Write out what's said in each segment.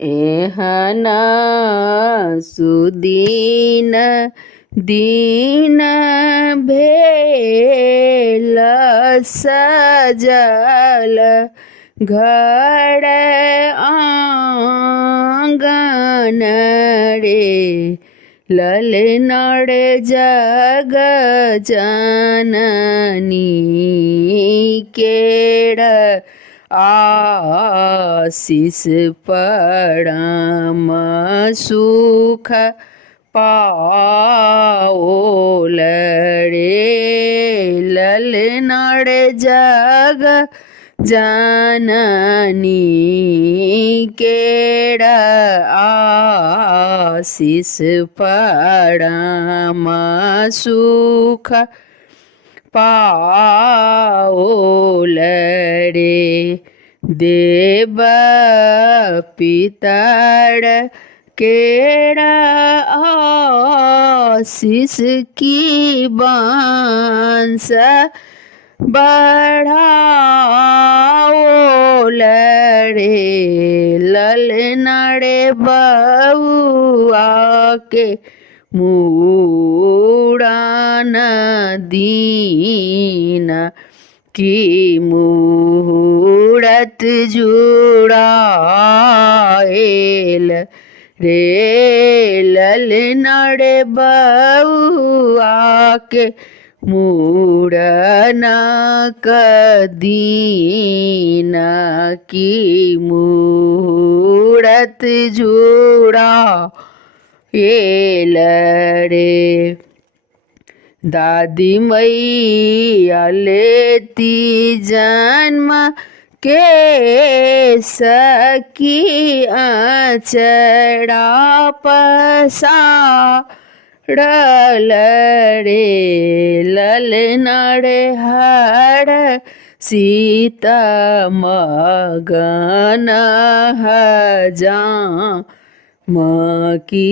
एहना सुदीन दीन भेल सजल घर आंगन रे ललनड़ जग जननी केड़ आशीष परम सुख पाओल रे ललनड़ जग जननी केड़ आशीष परम सुख पाओल रे देव पितर केड़ा आशीष की बांस बढ़ाओल रे ललनड़ बउआ के मूड़न दीन की मूरत जुड़ाएल रे ललनड़ बउआ के मूड़न कदीन की मूरत जुड़ा एल रे दादी मैया लेती जन्म के सखी आचड़ा पसारल रे ललनड़ हर सीता मगन हजा माँ की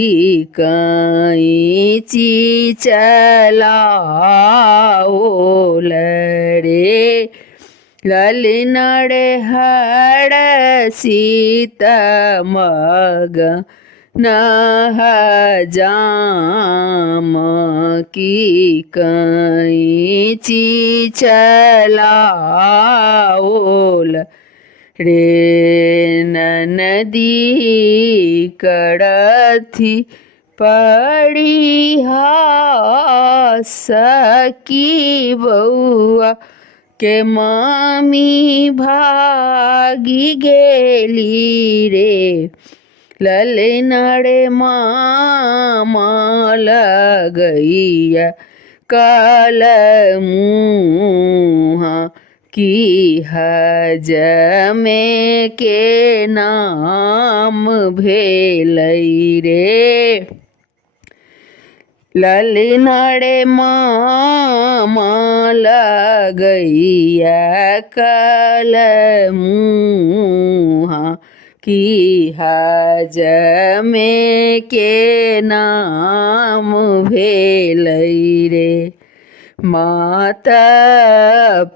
कैंची चलाओल रे ललनड़ हर सीता मगन हजाम की कैंची चलाओल रे नदी कड़थी पड़ी सकी बउआ के मामी भागी गेली रे ललनड़ मामा लगैया काल मुँहा की हजमे के नाम भेलै रे ललनड़ मामा लगैया काल मुँहा की हजमे के नाम भेलै रे माता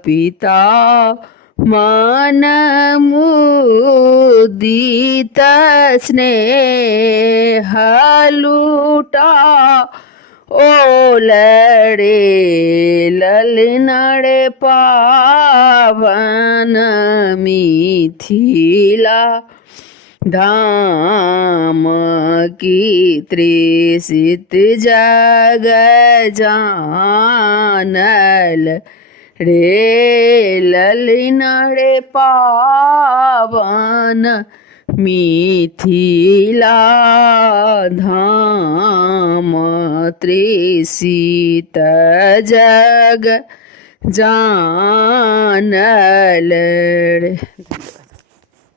पिता मान मुदित स्नेह लूटा ओल रे ललनड़ पावन मिथिला धाम की त्रिसित जग जानल रे ललनड़ पावन मिथिला धाम त्रिसित जग जानल रे।